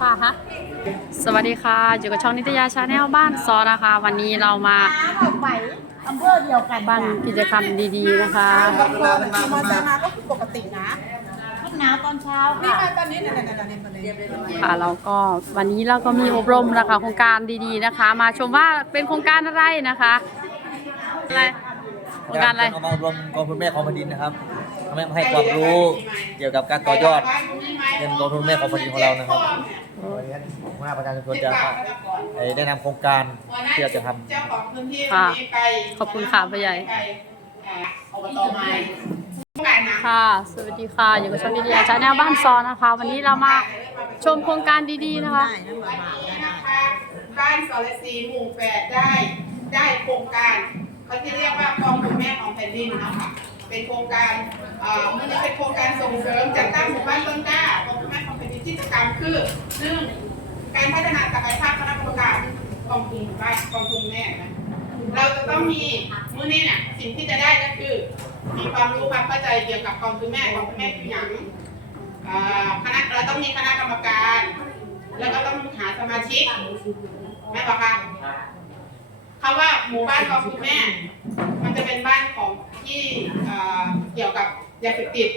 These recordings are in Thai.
ค่ะฮะสวัสดีค่ะ อยู่กับช่องนิตยาชาแนลบ้านซอนะคะ วันนี้เรามาออกไปอำเภอเดียวกันบ้านกิจกรรมดีๆนะคะอำเภอขี่มอเตอร์ไซค์มาก็ปกตินะมันหนาวตอนเช้านี่ค่ะมาตอนนี้เนี่ยเนี่ยเนี่ยเนี่ยเนี่ยค่ะเราก็วันนี้เราก็มีอบรมนะคะโครงการดีๆนะคะ มาชมว่าเป็นโครงการอะไรนะคะอะไรโครงการอะไรเอามาอบรวมกองทุนแม่ของแผ่นดินนะครับ ทำให้ให้ความรู้เกี่ยวกับการต่อยอดเงินกองทุนแม่ของแผ่นดินของเรานะครับวันนี้หัวหน้าประธานชุมชนจะเอ่อแนะนำโครงการที่เราจะทำเจ้าของพื้นที่ค่ะวันนี้ไปขอบคุณค่ะพ่อใหญ่ไปอ่าอบตไม้การนะค่ะ สวัสดีค่ะ อยู่กับช่องนิตยาชาแนลบ้านซอนะคะ วันนี้เรามาชมโครงการดีๆนะคะวันนี้นะคะบ้านสรศรีหมู่แปดได้ ได้โครงการเขาที่เรียกว่ากองทุนแม่ของแผ่นดินนะคะ เป็นโครงการอ่อมันจะเป็นโครงการส่งเสริมจัดตั้งหมู่บ้านต้นกล้ากองทุนแม่ของแผ่นดินกิจกรรมคือหนึ่งการพัฒนาศักยภาพคณะกรรมการกองทุนหมู่บ้านกองทุนแม่นะเราจะต้องมีมื้อนี้เนี่ยสิ่งที่จะได้ก็คือ มีความรู้ความเข้าใจเกี่ยวกับกองทุนแม่กองทุนแม่คืออย่างอ่าคณะเราต้องมีคณะกรรมการ แล้วก็ต้องหาสมาชิกแม่บอกค่ะคำว่าหมู่บ้านกองทุนแม่ มันจะเป็นบ้านของ ที่เกี่ยวกับยาเสพติด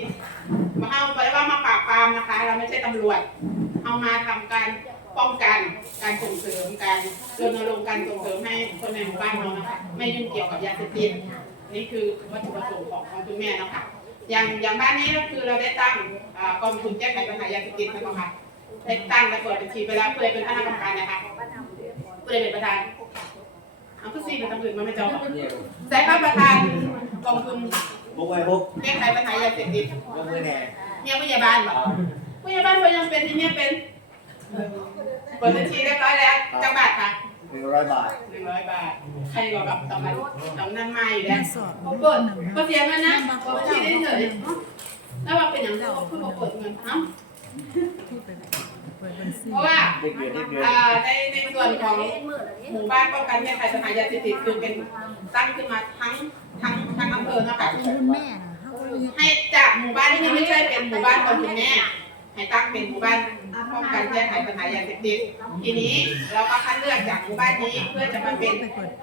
มาเข้าไปว่ามาปราบปรามนะคะ เราไม่ใช่ตำรวจ เอามาทำการป้องกันการส่งเสริมการรณรงค์การส่งเสริมให้คนในหมู่บ้านเรานะคะไม่ยุ่งเกี่ยวกับยาเสพติดนี่คือวัตถุประสงค์ของกองทุนแม่นะคะอย่างอย่างบ้านนี้ก็คือเราได้ตั้งกองทุนแก้ไขปัญหายาเสพติดนะคะได้ตั้งและเปิดบัญชีไปแล้วเพื่อเป็นคณะกรรมการนะคะเพื่อเป็นประธาน เอาผู้ซีเป็นตำรวจมาไม่เจ้าใส่ข้าประธานกองทุนบุกไปบุกแก้ไขปัญหายาเสพติดยกมือแน่เนี่ยผู้ใหญ่บ้านบอกผู้ใหญ่บ้านเขายังเป็นที่เนี่ยเป็นเปิดบัญชีเรียบร้อยแล้วจังบาทค่ะหนึ่งร้อยบาทหนึ่งร้อยบาท ใครบอกกับตำนานตำนานมาอยู่แล้วเขาเปิดก็เสียเงินนะเปิดบัญชีได้เฉยแล้วว่าเป็นอย่างไรเพื่อเปิดเงินเอ้า เพราะว่าเด็กเดือนเด็กเดือนอ่าในในส่วนของหมู่บ้านป้องกันแก้ไขปัญหายาเสพติดคือเป็นตั้งขึ้นมาทั้งทั้งทั้งอำเภอนะคะคุณแม่น่ะเขาก็มีให้จากหมู่บ้านที่ไม่ใช่เป็นหมู่บ้านคนคุณแม่ให้ตั้งเป็นหมู่บ้านป้องกันแก้ไขปัญหายาเสพติดทีนี้เราก็คัดเลือกจากหมู่บ้านนี้เพื่อจะมาเป็น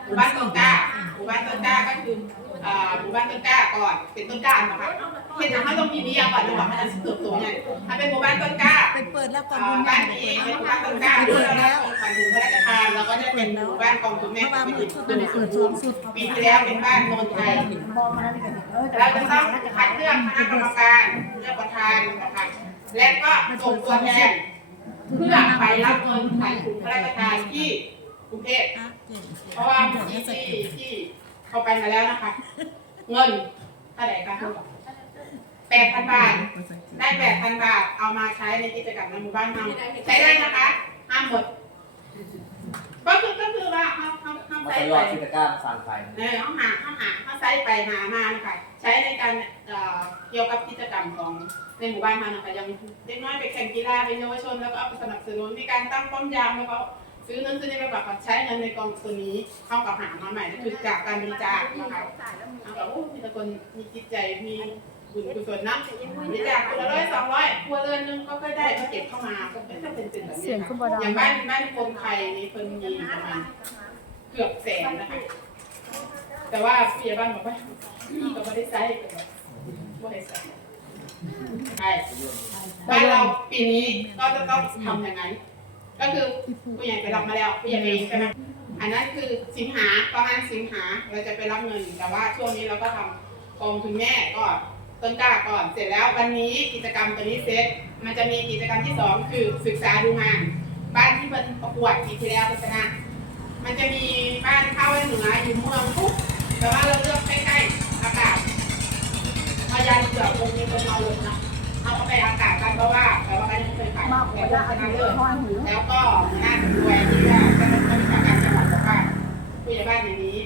หมู่บ้านต้นกล้าหมู่บ้านต้นกล้าก็คือ อ่าหมู่บ้านต้นกล้าก่อนเป็นต้นกล้านะคะเห็นนะคะต้องมีเบี้ยก่อนนะคะมันจะเติบโตไงถ้าเป็นหมู่บ้านต้นกล้าไปเปิดแล้วก่อนอ่าคุณแม่บ้านไปนี้เปิดเป็นแล้วหมู่บ้านต้นกล้าเพื่อเราได้ของขวัญถุงพระราชทานเราก็จะเป็นหมู่บ้านกองทุนเพแม่ราะว่าไปมันติดเปิดเปิดสองสุดปีที่แล้วเป็นบ้านโนนไทยเราจะต้องคัดเลือกคณะกรรมการเลือกประธานนะคะและก็ส่งตัวแทนเพื่อไปรับเงินขวัญถุงพระราชทานที่กรุงเทพอะเก่งเพราะว่าที่ที่ที่ เขาไปมาแล้วนะคะ เงินเท่าไหร่คะแปดพันบาท ได้แปดพันบาท เอามาใช้ในกิจกรรมในหมู่บ้านเราใช้ได้นะคะห้ามหมดก็คือก็คือว่าเขาเขาเขามาใช้ต่อยไปอดกิจการสานไฟเออเขาหาเขาหาเขาใช้ไปหามานะคะใช้ในการเอ่อเกี่ยวกับกิจกรรมของในหมู่บ้านมานะคะยังเด็กน้อยไปแข่งกีฬาเป็นเยาวชนแล้วก็เอาไปสนับสนุนมีการตั้งป้อมยามแล้วก็ ซื้อนั่นซื้อนี่ไปแบบใช้เงินในกองตัวนี้เข้ากับหามาใหม่ก็คือจากการบริจาคนะคะเอาแบบโอ้มีแต่คนมีจิตใจมีบุญกุศลนะบริจาคคนละร้อยสองร้อยครัวเรือนนึงก็ก็ได้ก็เก็บเข้ามาก็เป็นเป็นเป็นแบบนี้อย่างบ้านบ้านคนไทยนี่เพิ่นมีประมาณเกือบแสนนะคะแต่ว่าผู้ใหญ่บ้านบอกว่าก็ไม่ได้ใช้ก็ไม่ได้ใช้ใช่บ้านเราปีนี้ก็จะต้องทำอย่างนั้น ก็คือผู้ใหญ่ไปรับมาแล้วผู้ใหญ่เองใช่ไหมอันนั้นคือสิงหาประมาณสิงหาเราจะไปรับเงิน แต่ว่าช่วงนี้เราก็ทำกองทุนแม่ก่อนต้นกล้าก่อนเสร็จแล้ววันนี้กิจกรรมตัวนี้เสร็จมันจะมีกิจกรรมที่สองคือศึกษาดูงาน บ้านที่มันประกวดปีที่แล้วพัฒนามันจะมีบ้านเข้าเหนืออยู่เมืองปุ๊บแต่ว่าเราเลือกใกล้ๆอากาศพยานเสือคงมีคนเอาลยนะ เอาไปอากาศกันเพราะว่าแต่ว่ากันยังไม่เคยขายมากแต่ว่าว่าอันชนะนี้เลิศพ่อหูแล้วก็หน้าสวยที่ว่าจะเป็มีการจังหวัดบอกว่าผู้ใหญ่บ้านอย่างนี้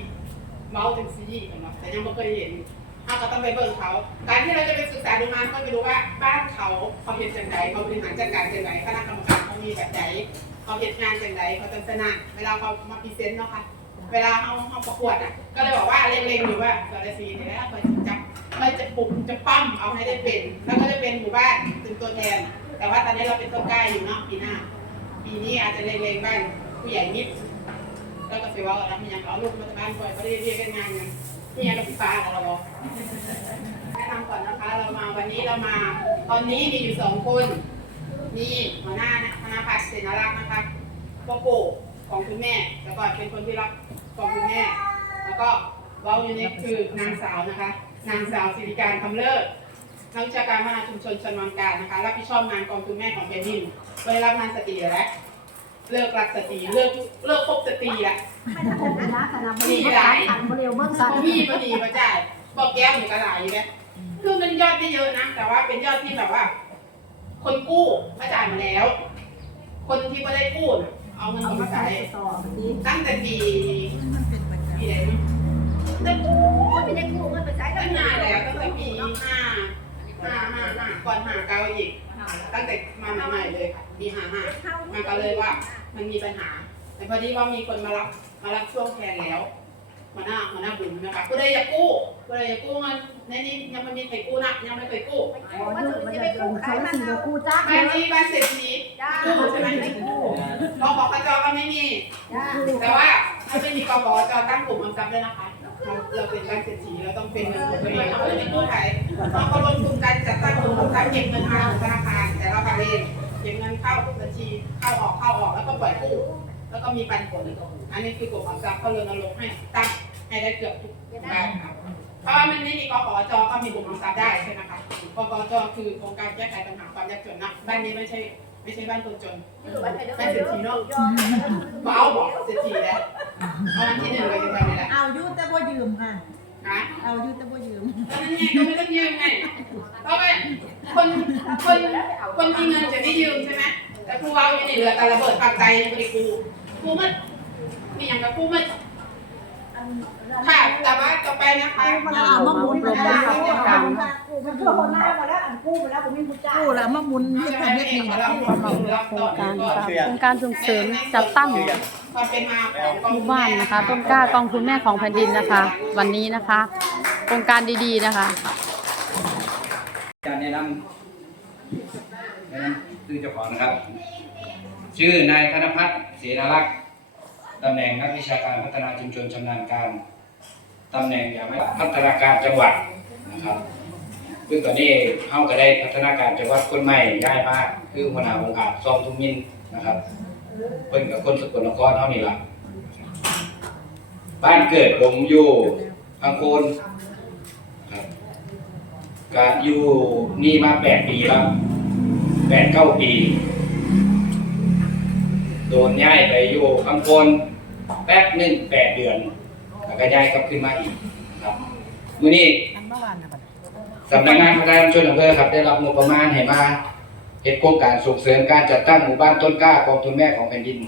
เมาถึงซีนเนาะแต่ยังไม่เคยเห็นเราก็ต้องไปเบิ่งเขา การที่เราจะไปศึกษาดูงานก็ไปดูว่าบ้านเขาเขาเป็นจังไดเขาบริหารจัดการจังไดคณะกรรมการเขามีแบบไหนเขาเห็นงานจังไดเขาจะชนะเวลาเขามาพรีเซนต์เนาะค่ะเวลาเขาเขาประกวดอะก็เลยบอกว่าเล็งๆอยู่ว่าสารซีเนี่ยนะเขาจะจับ เขาจะปลุกจะปั้มเอาให้ได้เป็น แล้วก็จะเป็นหมู่บ้านเป็นตัวแทน แต่ว่าตอนนี้เราเป็นต้นกล้าอยู่เนาะปีหน้า ปีนี้อาจจะเล็งๆบ้านผู้ใหญ่นิดแล้วก็ไปว่าแล้วมีอยางเอาลูกมาทำงานบ่อยก็ได้เรียกกันงานกันมีอย่างกับฟ้าเราบอกแนะนำก่อนนะคะเรามาวันนี้เรามา ตอนนี้มีอยู่สองคนมีหัวหน้าธนาพัฒน์เสนารักษ์นะคะพ่อปู่ของคุณแม่ แล้วก็เป็นคนที่รับของคุณแม่ แล้วก็เราอยู่นี่คือนางสาวนะคะ นางสาวสิริการคำเลิศนักวิชาการพัฒนาชุมชนชนวังการนะคะ รับผิดชอบงานกองทุนแม่ของแผ่นดินโดยรับงานสตรีแล้วเลิกรักสตรีเลิกเลิกคบสตรีละไม่ทำเป็นนะขนาดบริวารขันบริวารสันบ่มีบ่ดีบ่จ่ายบอกแก้มอยู่กระหลายอยู่เนี่ยคือมันยอดไม่เยอะนะ แต่ว่าเป็นยอดที่แบบว่า คนกู้มาจ่ายมาแล้ว คนที่ไม่ได้กู้น่ะเอาเงินเอามามาจ่าใส่ยต่อนี้ตั้งแต่ปีปีไหน นะตั้งไม่ได้กู้เงินไปใช้กัตั้นงนานแล้วตั้งแต่ปีห้าห้าห้าห้าก่อนหาเกาอีก ตั้งแต่มาใหม่ๆเลยค่ะปีห้าห้า มันก็เลยว่ามันมีปัญหา แต่พอดีว่ามีคนมารับมารับช่วงแทนแล้วหัวหน้าหัวหน้าบุญนะคะผู้ใดอยากกู้ผู้ใดอยากกู้เงินในนี้ยังไม่มีใครกู้นะยังไม่เคยกู้อ๋อยุมันจะไปกู้ใช้สี่กู้จ้าบ้านนี้บ้านเศรษฐีจ้ากู้ใช่ไหมไม่กู้กบกจก็ไม่มี จ้าแต่ว่าถ้าไม่มีกบจตั้งกลุ่มออมทรัพย์ด้วยนะคะ เราเราเป็นบ้านเศรษฐีเราต้องเป็นเงินของตัวเองเราไม่ได้เป็นกู้ใครเราก็ลงทุนกันจัดตั้งกลุ่มออมทรัพย์เก็บเงินมาของธนาคารแต่เราทำเองเก็บเงินเข้าบัญชีเข้าออกเข้าออกแล้วก็ปล่อยกู้แล้วก็มีปันผลอันนี้คือกลุ่มออมทรัพย์เขาเลยมาลงให้ตั้งให้ได้เกือบทุกบ้านค่ะเพราะว่ามันไม่มีกปจก็มีกลุ่มออมทรัพย์ได้ใช่ไหมคะกปจคือโครงการแก้ไขปัญหาความยากจนนะบ้านนี้ไม่ใช่ ไม่ใช่บ้านคนจนบ้านเศรษฐีเนาะว้าวบอกเศรษฐีแล้วเอาวันที่หนึ่งเลยจะไปนี่แหละเอาอยุแต่บ่ยืมค่ะ ฮะเอาอยุแต่บ่ยืมก็นั่นไงก็ไม่ต้องยืมไงเพราะว่าคนคนคนมีเงินจะได้ยืมใช่ไหมแต่ครูเอาอยู่ในเรือแต่ระเบิดปากใจยังไม่ได้ครูครูมันมีอย่างกับครูมันค่ะแต่ว่าต่อไปนะคะมันเอามาหมุนมาได้กู้ มันกู้คนหน้ามาแล้วอันกู้มาแล้วผมไม่กู้จ้ากู้แล้วมาหมุนเราที่จะทำให้เฮ็ดเอนี่งนะเราต้องรับโคต่รองการก่อนค่ะโครงการส่งเสริมจัดตั้งความเป็นมาของกองหมู่บ้านนะคะ ต้นกล้ากองทุนแม่ของแผ่นดินนะคะ วันนี้นะคะ โครงการดีๆนะคะการแนะนำแนะนำชื่อเจ้าของนะครับ ชื่อนายธนพัฒน์เสนารักษ์ตำแหน่งนักวิชาการพัฒนาชุมชนชำนาญการตำแหน่งอย่างไม่พัฒนาการจังหวัดนะครับ ซึ่งตอนนี้เขาก็ได้พัฒนาการจังหวัดคนใหม่ย้ายมาคือหัวหน้าองค์อาจซอมทุมมินนะครับเพิ่นกับคนสกลนครเท่านี้ล่ะบ้านเกิดผมอยู่พังโคนครับก็อยู่นี่มาแปดปีแล้วแปดเก้าปี โดนย้ายไปอยู่คำพลแป๊บหนึ่งแปดเดือน แล้วก็ย้ายกลับขึ้นมาอีกครับมื้อนี้ สำนักงานพัฒนาชุมชนอำเภอครับได้รับงบประมาณให้มาเฮ็ดโครงการส่งเสริมการจัดตั้งหมู่บ้านต้นกล้ากองทุนแม่ของแผ่นดิน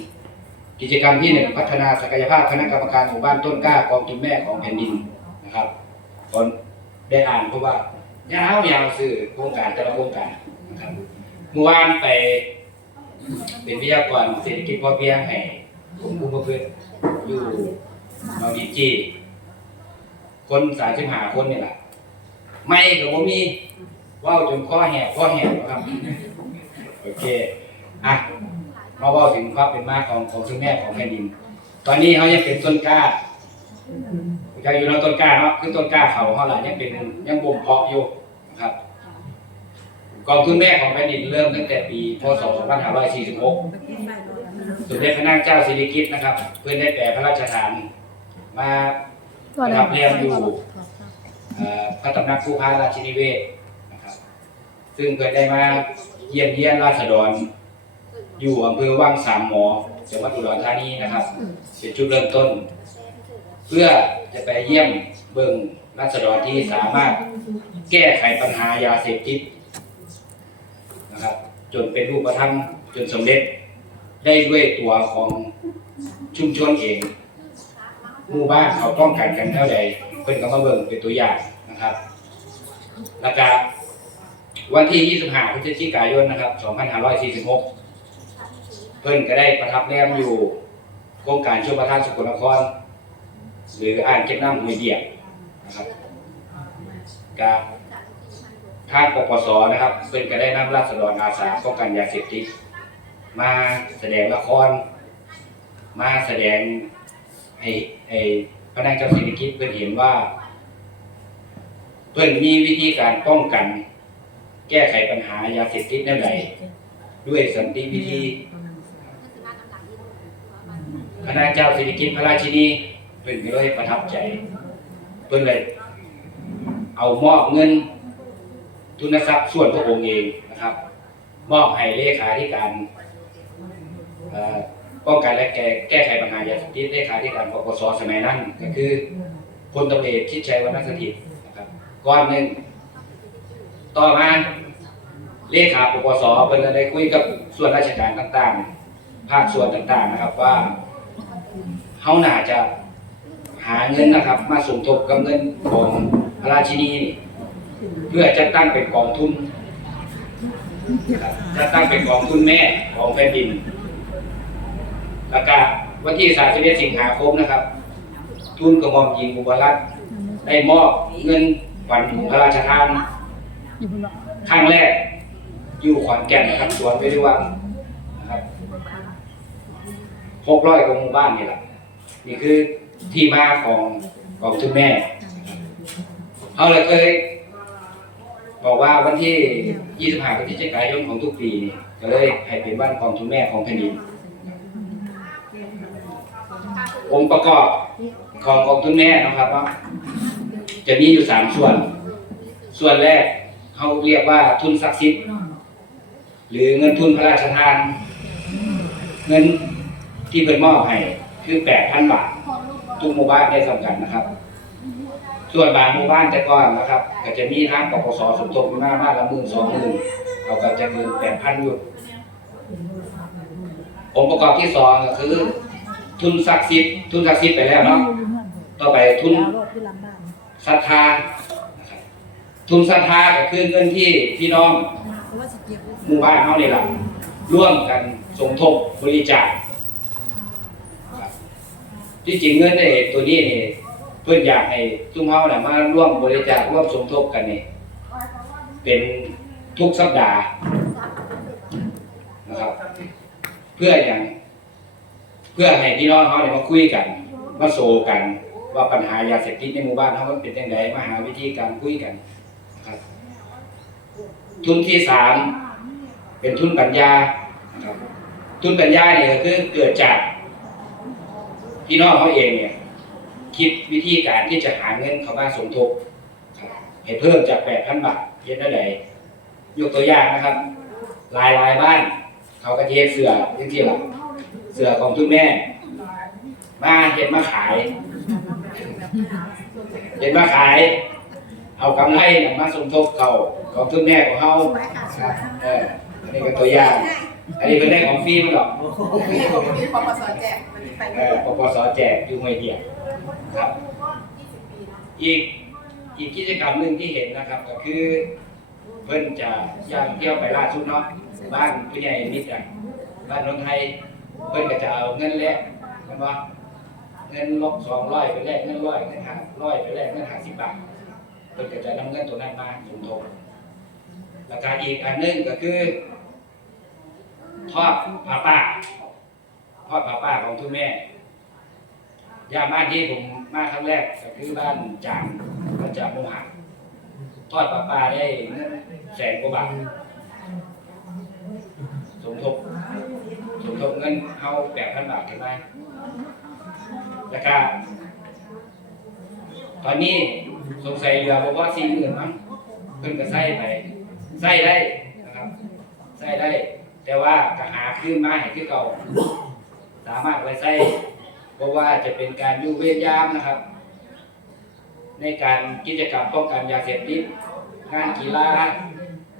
กิจกรรมที่หนึ่งพัฒนาศักยภาพคณะกรรมการหมู่บ้านต้นกล้ากองทุนแม่ของแผ่นดินนะครับคนได้อ่านเพราะว่ายาวยาวสื่อโครงการแต่ละโครงการนะครับเมื่อวานไปเป็นวิทยากรเศรษฐกิจพอเพียงให้กลุ่มผู้ประพฤติอยู่เมาดีจีคนสามสิบห้าคนนี่แหละ ไม่กับผมมีว่าวจนข้อแหบข้อแหบครับโอเคอะมาว่าถึงความเป็นมาของของคุณแม่ของแผ่นดิน ตอนนี้เขายังเป็นต้นกล้าจะอยู่ในต้นกล้าเนาะคือต้นกล้าเขาเขาหลายยังเป็นยังบ่มเพาะอยู่นะครับกองทุนแม่ของแผ่นดินเริ่มตั้งแต่ปีพศ 2546สมเด็จพระนางเจ้าสิริกิติ์นะครับ เพื่อนได้แปลพระราชทานมาระทับเรียนอยู่ พระตำหนักผู้พาราชินิเวศนะครับ ซึ่งเพื่อนได้มาเยี่ยมเยียนราษฎร อยู่อำเภอว่างสามหมอจังหวัดอุดรธานีนะครับ เป็นจุดเริ่มต้น เพื่อจะไปเยี่ยมเบิ่งราษฎรที่สามารถแก้ไขปัญหายาเสพติดนะครับ จนเป็นรูปธรรมจนสำเร็จได้ด้วยตัวของชุมชนเองหมู่บ้านเขาป้องกันกันเท่าใด พิ่นก็มาเบิ่งเป็นตัวอย่างนะครับ แล้วก็วันที่ 25พฤศจิกายนนะครับ 2546 เพิ่นก็ได้ประทับแรมอยู่โครงการชมประทานสกลนคร หรืออ่างเก็บน้ำห้วยเดียบนะครับกับทางปปสนะครับ เพิ่นก็ได้นำราษฎรอาสาป้องกันยาเสพติดมาแสดงละคร มาแสดงให้ให้ พนักเจ้าเศรษฐกิจเพื่อนเห็นว่า เพื่อนมีวิธีการป้องกัน แก้ไขปัญหายาเสพติดนั่นใดด้วยสันติวิธี คณะเจ้าเศรษฐกิจพระราชินีเพื่อนก็เลยประทับใจ เพื่อนเลย เอามอบเงิน ทุนทรัพย์ส่วนพระองค์เองนะครับ มอบให้เลขาธิการ ป้องกันและแก้แก้ไขปัญหายาเสพติดเลขาธิการปปสสมัยนั้น ก็คือพลตำรวจเอกชิดชัยวรรณสถิตนะครับก้อนหนึ่งต่อมาเลขาปปสเป็นได้คุยกับส่วนราชการต่างๆ ภาคส่วนต่างๆนะครับว่าเฮาน่าจะหาเงินนะครับ มาสมทบกับเงินของพระราชินีนี่เพื่อจะตั้งเป็นกองทุนนะครับจะตั้งเป็นกองทุนแม่ของแผ่นดิน แล้วก็วันที่31สิงหาคมนะครับ ทุนกระหม่อมหญิงอุบลรัตน์ได้มอบเงินขวัญพระราชทานครั้งแรก อยู่ขอนแก่นนะครับสวนไปด้วยวังนะครับหกร้อยกว่าหมู่บ้านนี่แหละนี่คือที่มาของกองทุนแม่เอาเลยเคยบอกว่าวันที่ 25พฤศจิกายนของทุกปีนี่ก็เลยให้เป็นวันกองทุนแม่ของแผ่นดิน องค์ประกอบของกองทุนแม่นะครับว่าจะมีอยู่สามส่วน ส่วนแรกเขาเรียกว่าทุนศักดิ์สิทธิ์หรือเงินทุนพระราชทาน เงินที่เป็นมอบให้คือแปดพันบาททุกหมู่บ้านได้สำคัญนะครับ ส่วนบางหมู่บ้านแต่ก่อนนะครับ ก็จะมีทางปปสสมทบหน้าบ้าละหมื่นสองหมื่นเราก็จะเกินแปดพันอยู่องค์ประกอบที่สองก็คือ ทุนศักดิ์สิทธิ์ทุนศักดิ์สิทธิ์ไปแล้วเนาะต่อไปทุนศรัทธานะครับทุนศรัทธาก็คือเงินที่พี่น้องหมู่บ้านเขาเนี่ยแหละร่วมกันสมทบบริจาคครับที่จริงเงินในตัวนี้นี่เพื่อนอยากให้ทุกเฮาเนี่ยมาร่วมบริจาคร่วมสมทบกันนี่เป็นทุกสัปดาห์นะครับ เพื่ออย่างเพื่อให้พี่น้องเขาเนี่ยมาคุยกัน มาโซกัน ว่าปัญหายาเสพติดในหมู่บ้านเขามันเป็นยังไงมาหาวิธีการคุยกันครับ ทุนที่สามเป็นทุนปัญญาครับทุนปัญญาเนี่ยก็คือเกิดจากพี่น้องเขาเองเนี่ย คิดวิธีการที่จะหาเงินเข้ามาสมทบให้เพิ่มจากแปดพันบาทเฮ็ดได้ใดยกตัวอย่างนะครับหลายหลายบ้าน เขาก็จะเฮ็ดเสือจริงๆล่ะ สือของทุนแม่ มาเห็นมาขาย เห็นมาขาย เอากำไรมาสมทบเขาของทุนแม่ของเขาเอออันนี้ก็ตัวอย่าง อันนี้เป็นได้ของฟรีมั้งหรอกมีผมมีปปสแจกมันมีใครเออปปสแจกอยู่ไม่เดียวครับ อีกอีกกิจกรรมหนึ่งที่เห็นนะครับ ก็คือ เพิ่นจะย่างเที่ยวไปล่าสุดเนาะบ้านผู้ใหญ่นิดอะบ้านนนไทย เพิ่นก็จะเอาเงินแลกกันว่าเงินลบสองร้อยไปแลกเงินร้อยเงินห้าร้อยไปแลกเงินห้าสิบบาทเพิ่นก็จะนำเงินตัวนั้นมาสมทบแล้วก็อีกอันหนึงก็คือ ทอดผ้าป่าทอดผ้าป่าของทุกแม่ยามบ้านที่ผมมาครั้งแรกก็คือบ้านจางบ้านจางโมหักทอดผ้าป่าได้เงินแสนกว่าบาทสมทบ ทบเงินเอาแปดพันบาทกันไหมแล้วก็ตอนนี้สงสัยเหลือบอกว่าสี่หมื่นมั้งเพิ่นก็ใส่ไปใส่ได้นะครับใส่ได้ แต่ว่าก็หาขึ้นมาให้คือเก่าสามารถเอาไปใส่เพราะว่าจะเป็นการยูเวรยามนะครับ ในการกิจกรรมป้องกันยาเสพติดงานกีฬา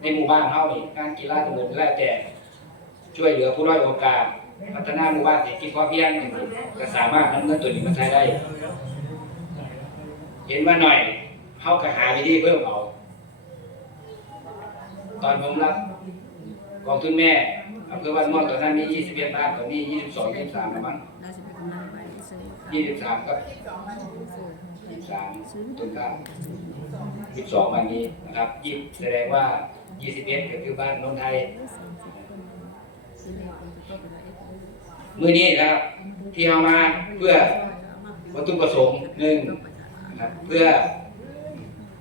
ในหมู่บ้านเฮานี่งานกีฬาตำบลแล้วแต่ ช่วยเหลือผู้ด้อยโอกาส พัฒนาหมู่บ้านเศรษฐกิจพอเพียงอย่างนี้ก็สามารถนำเงินตัวนี้มาใช้ได้ เห็นว่าหน่อยเข้าก็หาวิธีเพิ่มเอา ตอนผมรับกองทุนแม่อำเภอบ้านม่วงตอนนั้นมี 21บ้านตอนนี้ 22 23แล้วมั้ง23กับ23ต้นกล้า12วันนี้นะครับยี่แสดงว่า 21ก็คือบ้านนนไทย มือนี้นะครับที่เอามาเพื่อวัตถุประสงค์หนึ่งนะครับเพื่อ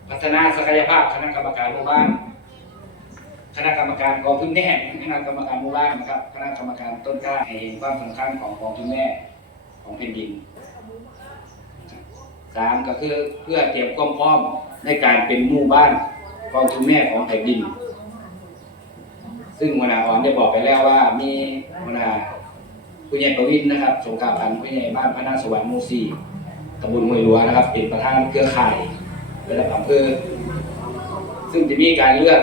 พัฒนาศักยภาพคณะกรรมการหมู่บ้าน คณะกรรมการกองทุนแม่คณะกรรมการหมู่บ้านนะครับ คณะกรรมการต้นกล้าให้เห็นความสำคัญของกองทุนแม่ของแผ่นดินสามก็คือเพื่อเตรียมความพร้อมในการเป็นหมู่บ้านกองทุนแม่ของแผ่นดิน ซึ่งวนาอ่อนได้บอกไปแล้วว่ามีวนา ผู้ใหญ่ประวินนะครับ สงการพันธ์ผู้ใหญ่บ้านพระนาสวรรค์หมู่สี่ตำบลห้วยหลวงนะครับ เป็นประธานเครือข่ายระดับอำเภอ ซึ่งจะมีการเลือก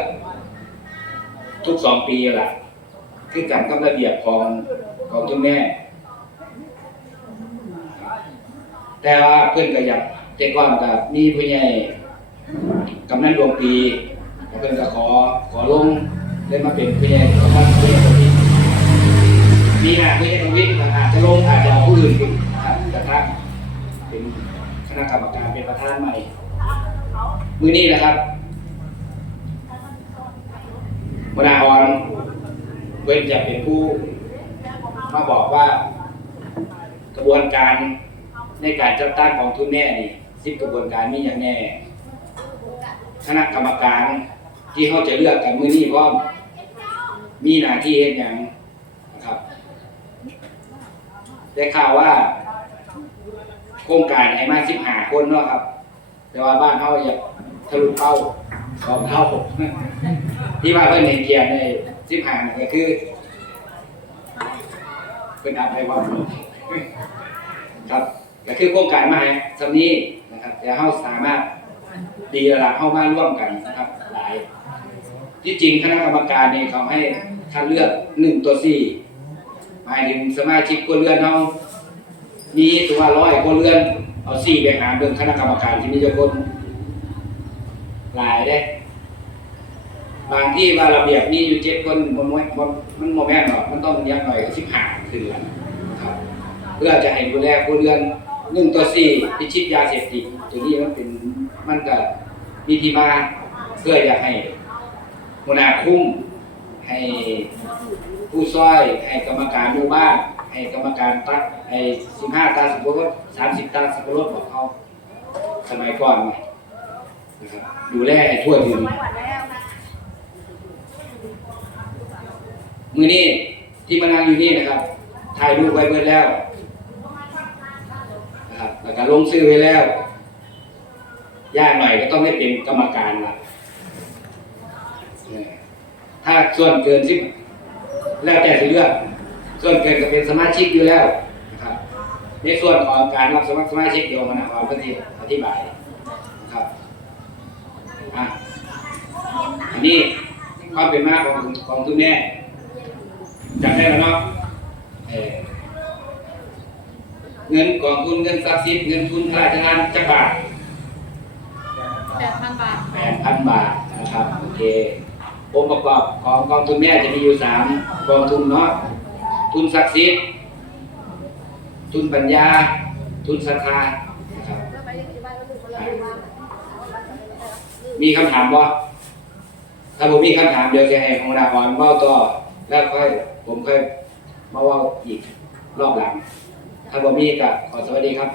ทุกสองปีแหละคือการกำระเบียบของของทุนแม่ แต่ว่าเพื่อนก็อยากเจ๊ก้อนกับมีผู้ใหญ่กำนันดวงปีเพื่อนก็ขอขอลงได้มาเป็นผู้ใหญ่กำนันผู้ใหญ่ ตรงนี้มีหน้าผู้ใหญ่ตรงอาจจะลงอาจจะเอาผู้อื่นนนะครับแต่ถ้าเป็นคณะกรรมการเป็นประธานใหม่ มือนี้นะครับวนาออนเว้นจะเป็นผู้มาบอกว่ากระบวนการในการจัดตั้งกองทุนแน่นี่สิบกระบวนการมีอย่างแน่คณะกรรมการที่เขาจะเลือกกันมือนี้พร้อมมีหน้าที่เห็นอย่าง ได้ข่าวว่า โครงการให้มาสิบห้าคนเนาะครับ แต่ว่าบ้านเขาอยากทะลุเป้าสองเท่าที่ว่าเพิ่นเห็นเกียรติในสิบห้านี่ก็คือเป็นอัพให้ว่าครับก็คือโครงการมาให้สำนี้นะครับแต่เฮาสามารถดีระดับเข้ามาร่วมกันนะครับ หลาย ที่จริงคณะกรรมการเนี่ยเขาให้คัดเลือกหนึ่งตัวสี่ หมายถึงสมาชิกครัวเรือนเฮามีตัวร้อยครัวเรือน เอาสี่ไปหาเบิ่งคณะกรรมการที่มีจำนวนหลายเด้บางที่ว่าระเบียบมีอยู่เจ็ดคนมันมันมันมันโมแม่นหรอกมันต้องยังหน่อยสิบห้าขึ้นแล้วนะครับ เพื่อจะให้ดูแลผู้เรือนหนึ่งตัวสี่พิชิตยาเสพติดตัวนี้มันเป็นมันก็มีที่มาเพื่ออยากให้หัวหน้าคุ้มให้ ผู้ซอยให้กรรมการหมู่บ้านให้กรรมการตักให้สิบห้าตาสิบรถสามสิบตาสิบรถบอกเขาสมัยก่อนไงนะครับดูแลให้ทั่วถึงมือนี้ที่มานั่งอยู่นี่นะครับถ่ายรูปไว้เบิดแล้วนะครับแล้วก็ลงชื่อไว้แล้วยากหน่อยก็ต้องได้เป็นกรรมการละถ้าส่วนเกินสิบ แล้วแต่จะเลือก ส่วนเกินก็เป็นสมาชิกอยู่แล้วนะครับในส่วนของการรับสมัครสมาชิกเดี๋ยวมันเอาก็ที่อธิบายนะครับอะอันนี้ความเป็นมาของของทุนแม่จำได้แล้วเนาะเอ่อเงินกองทุนเงินทรัพย์สินเงินทุนพระราชทานจักบาทแปดพันบาทแปดพันบาทนะครับโอเค องค์ประกอบของกองทุนแม่จะมีอยู่สามกองทุนเนาะทุนศักดิ์สิทธิ์ทุนปัญญา ทุนศรัทธาครับมีคำถามบ่ถ้าผมมีคำถามเดี๋ยวจะให้ของราพรเล่าต่อแล้วค่อยผมค่อยมาว่าอีกรอบหลังถ้าผมมีก็ขอสวัสดีครับ